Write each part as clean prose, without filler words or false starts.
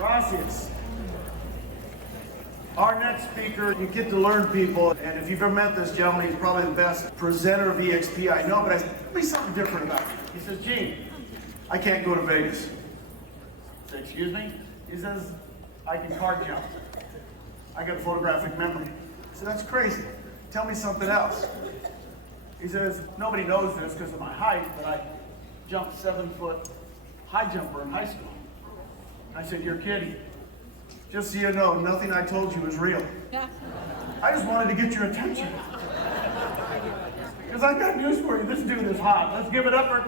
Gracias. Our next speaker, you get to learn people, and if you've ever met this gentleman, he's probably the best presenter of EXP I know, but tell me something different about him. He says, Gene, I can't go to Vegas. I say, excuse me? He says, I can card jump. I got a photographic memory. I said, that's crazy. Tell me something else. He says, nobody knows this because of my height, but I jumped 7-foot high jumper in high school. I said, you're kidding. Just so you know, nothing I told you is real. I just wanted to get your attention. Because I've got news for you. This dude is hot. Let's give it up for,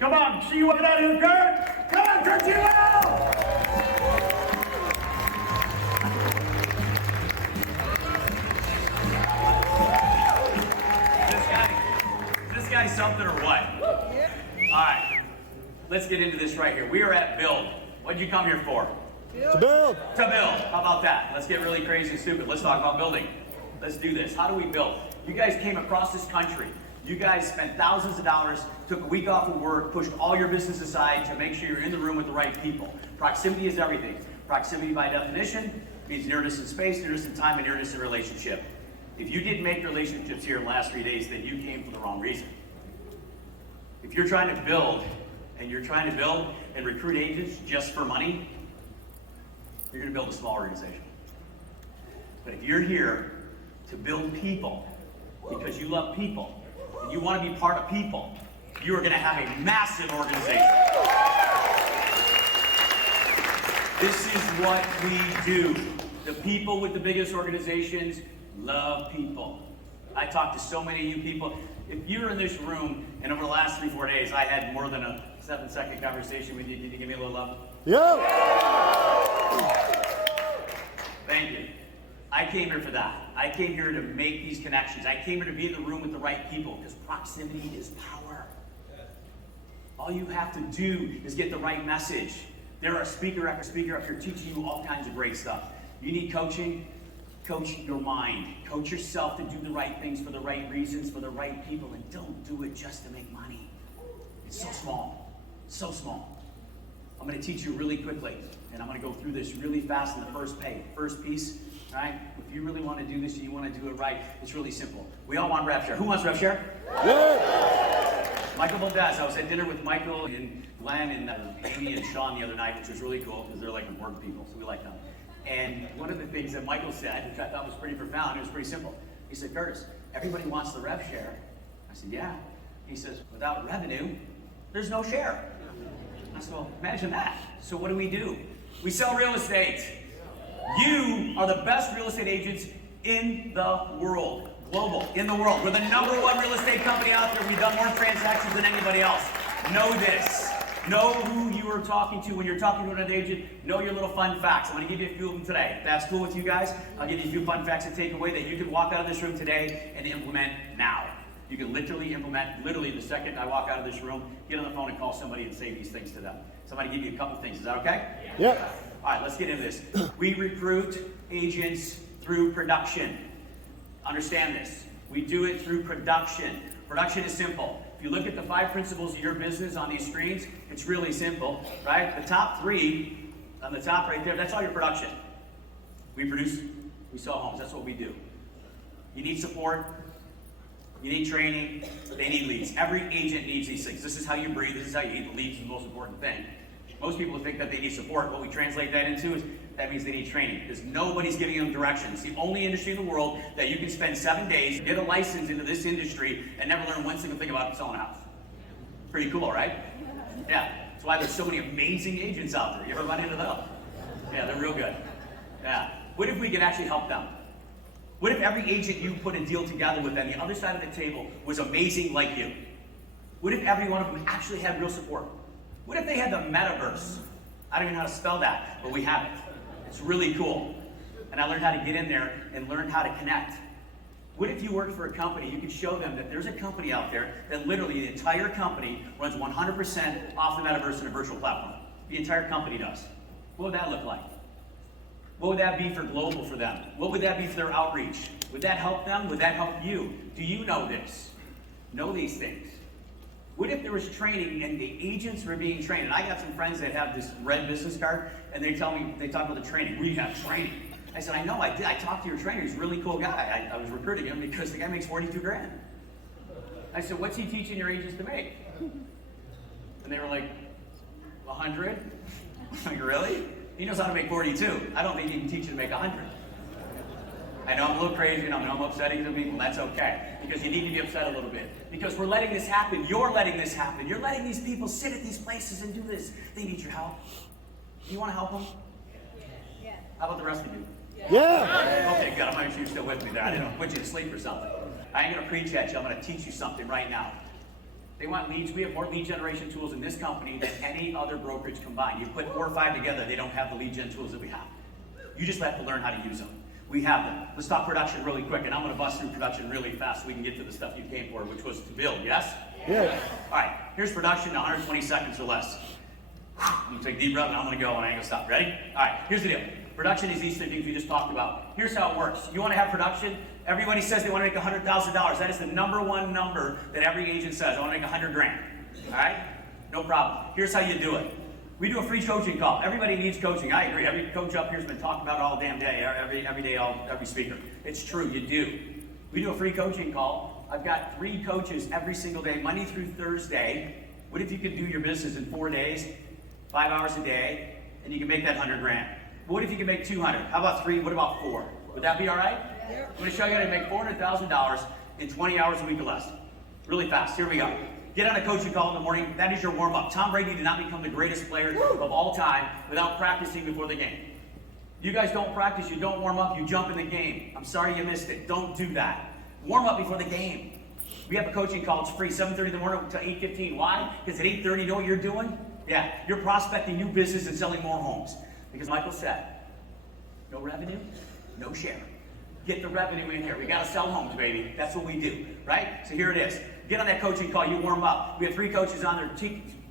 come on, see you walking out here, Kurt. Come on, curtshewell. This guy something or what? All right, let's get into this right here. We are at Build. What'd you come here for? To build. To build. How about that? Let's get really crazy and stupid. Let's talk about building. Let's do this. How do we build? You guys came across this country. You guys spent thousands of dollars, took a week off of work, pushed all your business aside to make sure you're in the room with the right people. Proximity is everything. Proximity by definition means nearness in space, nearness in time, and nearness in relationship. If you didn't make relationships here in the last 3 days, then you came for the wrong reason. If you're trying to build, and you're trying to build and recruit agents just for money, you're going to build a small organization. But if you're here to build people because you love people and you want to be part of people, you are going to have a massive organization. This is what we do. The people with the biggest organizations love people. I talk to so many of you people. If you're in this room and over the last 3-4 days I had more than a 7-second conversation with you, can you give me a little love? Yeah. Thank you. I came here for that. I came here to make these connections. I came here to be in the room with the right people because proximity is power. All you have to do is get the right message. There are speaker after speaker up here teaching you all kinds of great stuff. You need coaching? Coach your mind. Coach yourself to do the right things for the right reasons, for the right people, and don't do it just to make money. It's so small. So small. I'm going to teach you really quickly, and I'm going to go through this really fast in the first piece. All right? If you really want to do this and you want to do it right, it's really simple. We all want rev share. Who wants rev share? Yeah. Michael Valdez. I was at dinner with Michael and Glenn and Amy and Sean the other night, which was really cool because they're like important people, so we like them. And one of the things that Michael said, which I thought was pretty profound, it was pretty simple. He said, Curtis, everybody wants the rev share. I said, yeah. He says, without revenue, there's no share. I said, well, imagine that. So what do? We sell real estate. You are the best real estate agents in the world. Global, in the world. We're the #1 real estate company out there. We've done more transactions than anybody else. Know this. Know who you are talking to when you're talking to an agent. Know your little fun facts. I'm going to give you a few of them today. If that's cool with you guys, I'll give you a few fun facts to take away that you can walk out of this room today and implement now. You can literally implement, the second I walk out of this room, get on the phone and call somebody and say these things to them. Somebody give you a couple things. Is that okay? Yeah. All right, let's get into this. We recruit agents through production. Understand this. We do it through production. Production is simple. If you look at the 5 principles of your business on these screens, it's really simple, right? The top 3 on the top right there, that's all your production. We produce, we sell homes. That's what we do. You need support. You need training. They need leads. Every agent needs these things. This is how you breathe. This is how you eat. The leads is the most important thing. Most people think that they need support. What we translate that into is that means they need training because nobody's giving them direction. It's the only industry in the world that you can spend 7 days, get a license into this industry, and never learn one single thing about selling a house. Pretty cool, right? Yeah. That's why there's so many amazing agents out there. You ever run into them? Yeah, they're real good. Yeah. What if we could actually help them? What if every agent you put a deal together with on the other side of the table was amazing like you? What if every one of them actually had real support? What if they had the metaverse? I don't even know how to spell that, but we have it. It's really cool. And I learned how to get in there and learn how to connect. What if you worked for a company, you could show them that there's a company out there that literally the entire company runs 100% off the metaverse in a virtual platform. The entire company does. What would that look like? What would that be for global for them? What would that be for their outreach? Would that help them? Would that help you? Do you know this? Know these things. What if there was training and the agents were being trained? And I got some friends that have this red business card, and they talk about the training. We have training. I said, I know, I did. I talked to your trainer. He's a really cool guy. I was recruiting him because the guy makes 42 grand. I said, what's he teaching your agents to make? And they were like, 100? I'm like, really? He knows how to make 42. I don't think he can teach you to make 100. I know I'm a little crazy, and I know I'm upsetting some people. That's okay, because you need to be upset a little bit. Because we're letting this happen. You're letting this happen. You're letting these people sit at these places and do this. They need your help. You want to help them? Yeah. How about the rest of you? Yeah. Okay, good. I'm sure you're still with me there. I didn't put you to sleep or something. I ain't going to preach at you. I'm going to teach you something right now. They want leads. We have more lead generation tools in this company than any other brokerage combined. You put 4 or 5 together, they don't have the lead gen tools that we have. You just have to learn how to use them. We have them. Let's talk production really quick, and I'm going to bust through production really fast so we can get to the stuff you came for, which was to build, yes? Yes. All right, here's production in 120 seconds or less. You take a deep breath, and I'm going to go, and I ain't going to stop. Ready? All right, here's the deal. Production is these 3 things we just talked about. Here's how it works. You want to have production? Everybody says they want to make $100,000. That is the #1 number that every agent says. I want to make 100 grand. All right? No problem. Here's how you do it. We do a free coaching call. Everybody needs coaching. I agree. Every coach up here has been talking about it all damn day, every day, every speaker. It's true, you do. We do a free coaching call. I've got 3 coaches every single day, Monday through Thursday. What if you could do your business in 4 days, 5 hours a day, and you can make that 100 grand? What if you can make 200? How about 3? What about 4? Would that be all right? I'm going to show you how to make $400,000 in 20 hours a week or less. Really fast. Here we go. Get on a coaching call in the morning. That is your warm-up. Tom Brady did not become the greatest player of all time without practicing before the game. You guys don't practice. You don't warm up. You jump in the game. I'm sorry you missed it. Don't do that. Warm up before the game. We have a coaching call. It's free, 7:30 in the morning to 8:15. Why? Because at 8:30, you know what you're doing? Yeah, you're prospecting new business and selling more homes. Because Michael said, no revenue, no share. Get the revenue in here. We got to sell homes, baby. That's what we do, right? So here it is. Get on that coaching call. You warm up. We have 3 coaches on there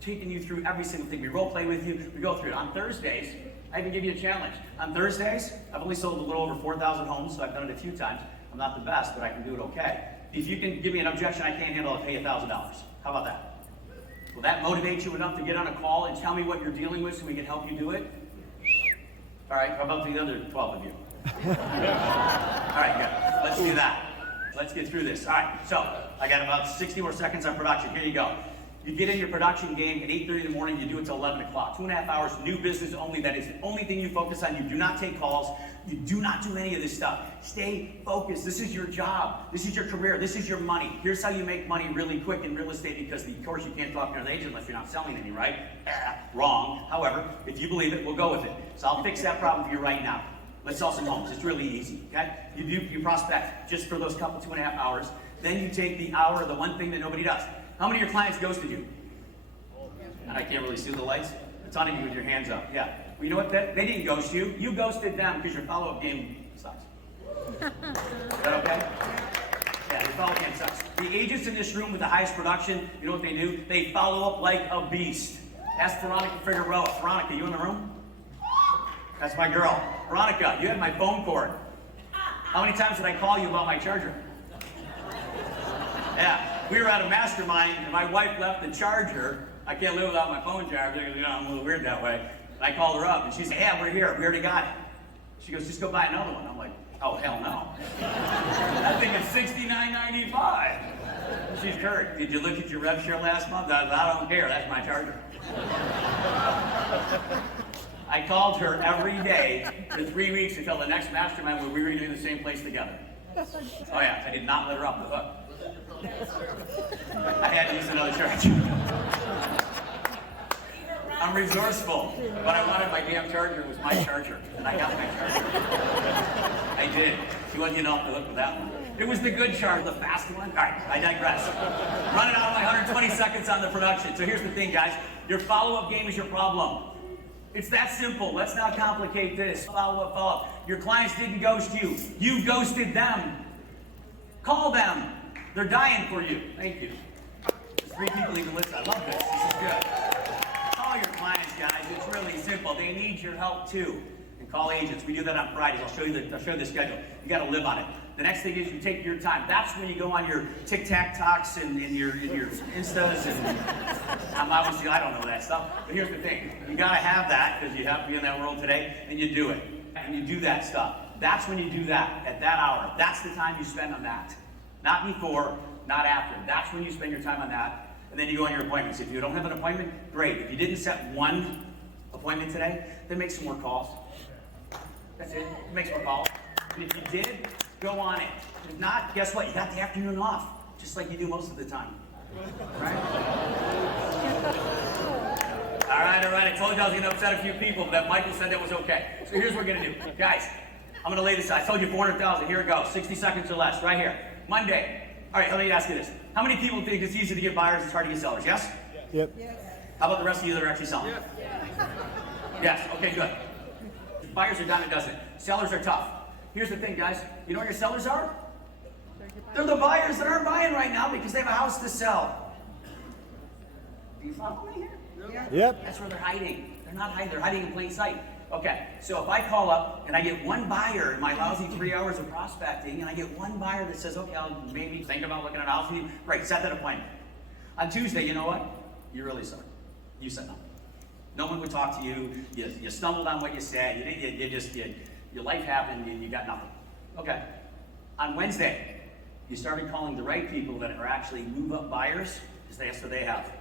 taking you through every single thing. We role play with you. We go through it. On Thursdays, I even give you a challenge. On Thursdays, I've only sold a little over 4,000 homes, so I've done it a few times. I'm not the best, but I can do it okay. If you can give me an objection I can't handle, I'll pay $1,000. How about that? Will that motivate you enough to get on a call and tell me what you're dealing with so we can help you do it? All right, how about the other 12 of you? All right, good. Let's do that. Let's get through this. All right, so I got about 60 more seconds on production. Here you go. You get in your production game at 8:30 in the morning. You do it till 11 o'clock. 2.5 hours, new business only. That is the only thing you focus on. You do not take calls. You do not do any of this stuff. Stay focused. This is your job. This is your career. This is your money. Here's how you make money really quick in real estate, because of course you can't talk to an agent unless you're not selling any, right? Wrong. However, if you believe it, we'll go with it. So I'll fix that problem for you right now. Let's sell some homes. It's really easy, okay? You prospect just for those couple 2.5 hours. Then you take the hour, the one thing that nobody does. How many of your clients ghosted you? I can't really see the lights. It's on you with your hands up. Yeah. Well, you know what? They didn't ghost you. You ghosted them because your follow-up game sucks. Is that okay? Yeah, your follow-up game sucks. The agents in this room with the highest production, you know what they do? They follow up like a beast. Ask Veronica Figueroa. Veronica, you in the room? That's my girl. Veronica, you had my phone cord. How many times did I call you about my charger? Yeah, we were at a mastermind, and my wife left the charger. I can't live without my phone charger. You know, I'm a little weird that way. And I called her up, and she said, yeah, we're here. We already got it. She goes, just go buy another one. I'm like, oh, hell no. That thing is $69.95. She's Kurt. Did you look at your rev share last month? I don't care. That's my charger. I called her every day for 3 weeks until the next mastermind where we were going to do the same place together. Oh, yeah. I did not let her off the hook. I had to use another charger. I'm resourceful, but I wanted my damn charger. It was my charger, and I got my charger. I did. She wasn't getting off the hook with that one. It was the good charger, the fast one. All right, I digress. Running out of my 120 seconds on the production. So here's the thing, guys. Your follow-up game is your problem. It's that simple. Let's not complicate this. Follow-up, follow-up. Your clients didn't ghost you. You ghosted them. Call them. They're dying for you. Thank you. There's 3 people even listen. I love this. This is good. Call your clients, guys. It's really simple. They need your help too. and call agents. We do that on Fridays. I'll show you the schedule. You got to live on it. The next thing is you take your time. That's when you go on your tic-tac-talks and your Instas and obviously I don't know that stuff. But here's the thing. You got to have that because you have to be in that world today, and you do it. And you do that stuff. That's when you do that, at that hour. That's the time you spend on that. Not before, not after. That's when you spend your time on that. And then you go on your appointments. If you don't have an appointment, great. If you didn't set one appointment today, then make some more calls. That's it. Make some more calls. And if you did, go on it. If not, guess what? You got the afternoon off, just like you do most of the time. Right? All right. I told you I was going to upset a few people, but Michael said that was okay. So here's what we're going to do. Guys, I'm going to lay this out. I told you 400,000. Here it goes. 60 seconds or less. Right here. Monday. All right, let me ask you this. How many people think it's easy to get buyers, it's hard to get sellers? Yes? Yep. How about the rest of you that are actually selling? Yes. Okay, good. Buyers are dime a dozen. Sellers are tough. Here's the thing, guys. You know what your sellers are? They're the buyers that aren't buying right now because they have a house to sell. Do you follow me here? Yep. That's where they're hiding. They're not hiding. They're hiding in plain sight. Okay, so if I call up and I get one buyer in my lousy 3 hours of prospecting, and I get one buyer that says, okay, I'll maybe think about looking at a house with you, great, set that appointment. On Tuesday, you know what? You really suck. You said no. No one would talk to you. You stumbled on what you said. Your life happened and you got nothing. Okay. On Wednesday, you started calling the right people that are actually move-up buyers, because that's what they have.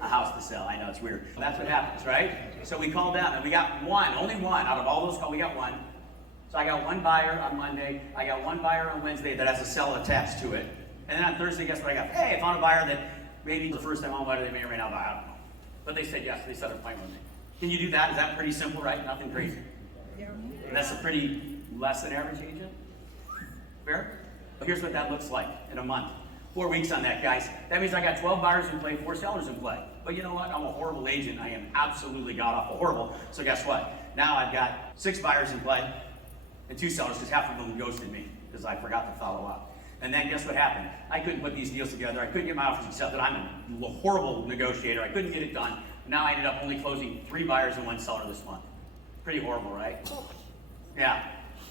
A house to sell. I know, it's weird. That's what happens, right? So we called them, and we got one, only one, out of all those calls, we got one. So I got one buyer on Monday, I got one buyer on Wednesday that has a sell attached to it. And then on Thursday, guess what I got? Hey, I found a buyer that maybe the first time home buyer, they may or may not buy, I don't know. But they said yes, they set an appointment with me. Can you do that? Is that pretty simple, right? Nothing crazy. And that's a pretty less than average agent. Fair? But here's what that looks like in a month. 4 weeks on that, guys. That means I got 12 buyers in play, 4 sellers in play. But you know what? I'm a horrible agent. I am absolutely god-awful horrible. So guess what? Now I've got 6 buyers in play and 2 sellers, because half of them ghosted me because I forgot to follow up. And then guess what happened? I couldn't put these deals together. I couldn't get my offers accepted. I'm a horrible negotiator. I couldn't get it done. Now I ended up only closing 3 buyers and 1 seller this month. Pretty horrible, right? Yeah.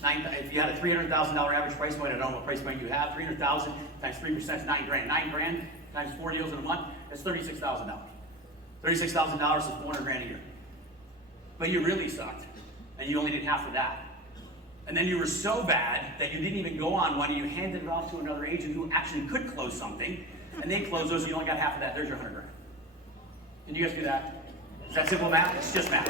If you had a $300,000 average price point, I don't know what price point you have, 300,000 times 3% is $9 grand. $9 grand times 4 deals in a month, that's $36,000. $36,000 is 400 grand a year. But you really sucked, and you only did half of that. And then you were so bad that you didn't even go on one, and you handed it off to another agent who actually could close something, and they closed those, and you only got half of that. There's your 100 grand. Can you guys do that? Is that simple math? It's just math.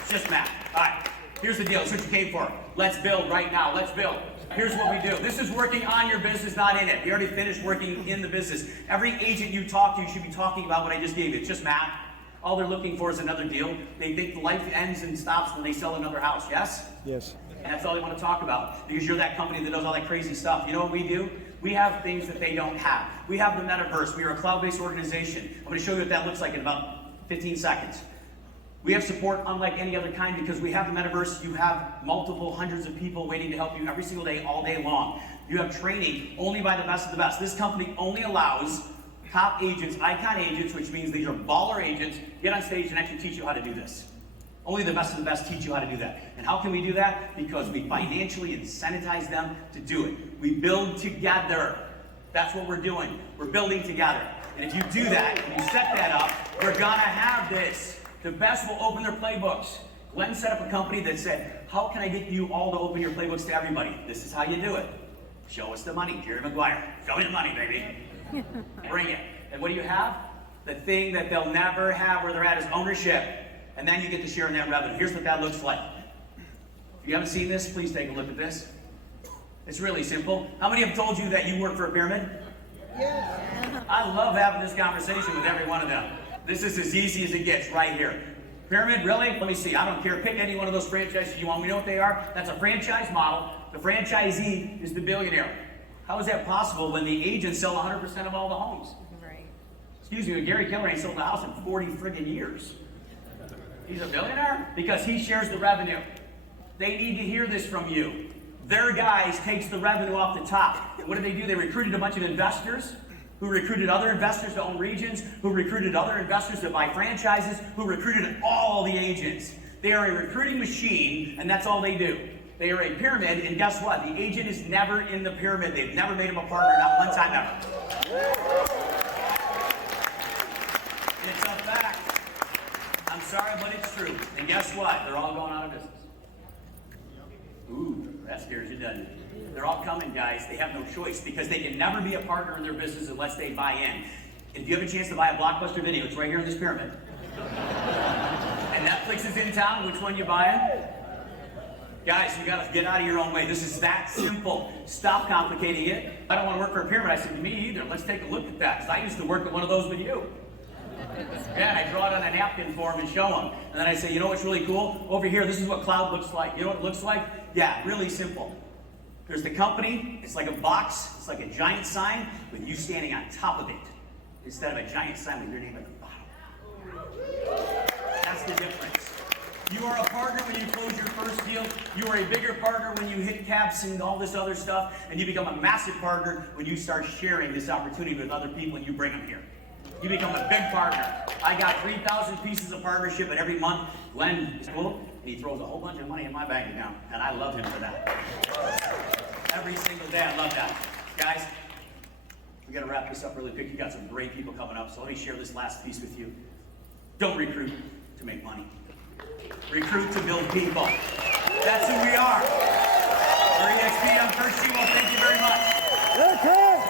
It's just math. All right. Here's the deal. It's what you came for. Let's build right now. Let's build. Here's what we do. This is working on your business, not in it. We already finished working in the business. Every agent you talk to should be talking about what I just gave you. It's just math. All they're looking for is another deal. They think life ends and stops when they sell another house. Yes? Yes. And that's all they want to talk about, because you're that company that does all that crazy stuff. You know what we do? We have things that they don't have. We have the metaverse. We are a cloud-based organization. I'm going to show you what that looks like in about 15 seconds. We have support unlike any other kind because we have the metaverse. You have multiple hundreds of people waiting to help you every single day, all day long. You have training only by the best of the best. This company only allows top agents, icon agents, which means these are baller agents, get on stage and actually teach you how to do this. Only the best of the best teach you how to do that. And how can we do that? Because we financially incentivize them to do it. We build together. That's what we're doing. We're building together. And if you do that, and you set that up, we're gonna have this. The best will open their playbooks. Glenn set up a company that said, how can I get you all to open your playbooks to everybody? This is how you do it. Show us the money, Jerry Maguire. Show me the money, baby. Bring it. And what do you have? The thing that they'll never have where they're at is ownership. And then you get to share in that revenue. Here's what that looks like. If you haven't seen this, please take a look at this. It's really simple. How many have told you that you work for a pyramid? Yes. I love having this conversation with every one of them. This is as easy as it gets right here. Pyramid, really? Let me see. I don't care. Pick any one of those franchises you want. We know what they are. That's a franchise model. The franchisee is the billionaire. How is that possible when the agents sell 100% of all the homes? Right. Excuse me, Gary Keller ain't sold a house in 40 friggin' years. He's a billionaire because he shares the revenue. They need to hear this from you. Their guys takes the revenue off the top. And what did? They recruited a bunch of investors who recruited other investors to own regions, who recruited other investors to buy franchises, who recruited all the agents. They are a recruiting machine, and that's all they do. They are a pyramid, and guess what? The agent is never in the pyramid. They've never made him a partner, not one time ever. It's a fact. I'm sorry, but it's true. And guess what? They're all going out of business. Ooh, that scares you, doesn't it? They're all coming, guys. They have no choice because they can never be a partner in their business unless they buy in. If you have a chance to buy a Blockbuster video, it's right here in this pyramid. And Netflix is in town, which one you buying? Guys, you gotta get out of your own way. This is that simple. Stop complicating it. I don't want to work for a pyramid. I said, me either. Let's take a look at that. Because I used to work at one of those with you. Yeah, and I draw it on a napkin for them and show them. And then I say, you know what's really cool? Over here, this is what cloud looks like. You know what it looks like? Yeah, really simple. There's the company. It's like a box. It's like a giant sign with you standing on top of it. Instead of a giant sign with your name at the bottom. That's the difference. You are a partner when you close your first deal. You are a bigger partner when you hit caps and all this other stuff. And you become a massive partner when you start sharing this opportunity with other people and you bring them here. You become a big partner. I got 3,000 pieces of partnership, and every month Glenn is cool, and he throws a whole bunch of money in my bank account. And I love him for that. Every single day, I love that. Guys, we gotta wrap this up really quick. You got some great people coming up, so let me share this last piece with you. Don't recruit to make money. Recruit to build people. That's who we are. We're EXP. I'm curtshewell. Thank you very much. Okay.